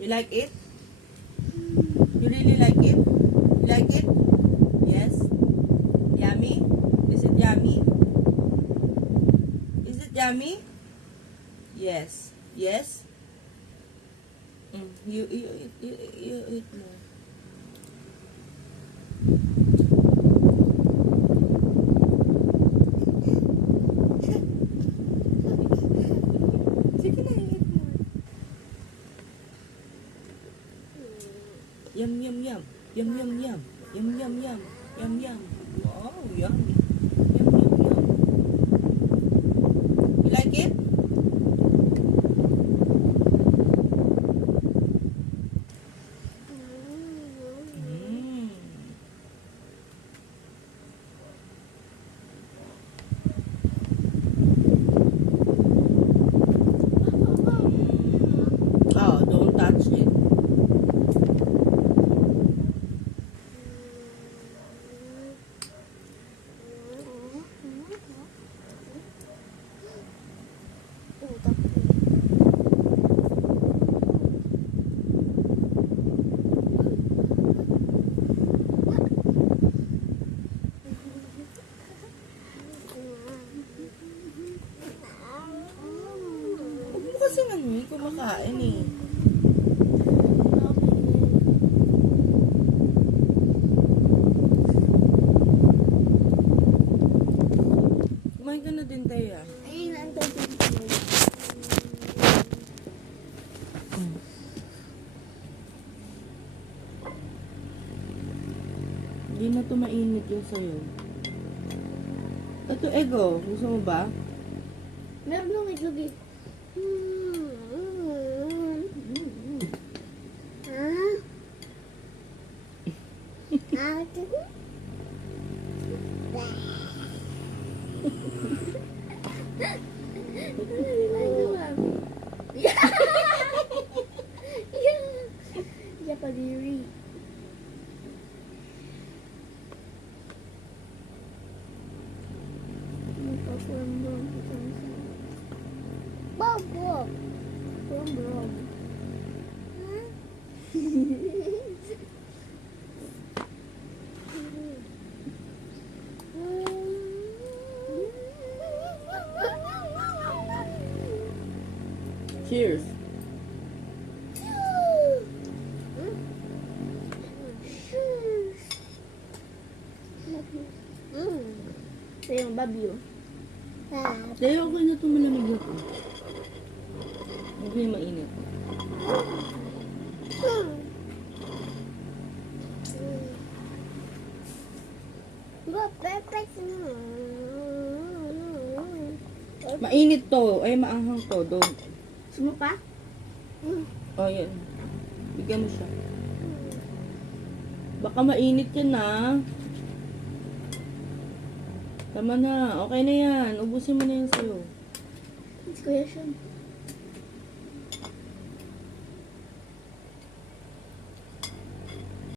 You like it? You really like it? You like it? Yes? Yummy? Is it yummy? Is it yummy? Yes. Yes? You eat more. Sige na, eat more. Yum, yum, yum. Yum, yum, yum. Yum, yum, yum. Yum, yum. Wow, yummy. Yum, yum, yum. You like it? Mm. Oh, don't touch it. Huwag mo kasi naman kumakain eh. Kumain ka na din tayo ah. Ayun, ang tawag. Hindi na ito mainit yung sayo. Ito, ego. Gusto mo ba? Meron nung itlog eh. Japadiri. Bob, Bob. Bob. Cheers. Ito yung babyo. Tayo, okay na ito malamig na ito. Huwag na yung mainit. Perfect. Mainit to. Ay, maanghang to. Don't. Sumo pa? Oh, yan. Bigyan mo siya. Baka mainit yan ah. Tama na. Okay na yan. Ubusin mo na yan sa'yo. It's Kuya Sean.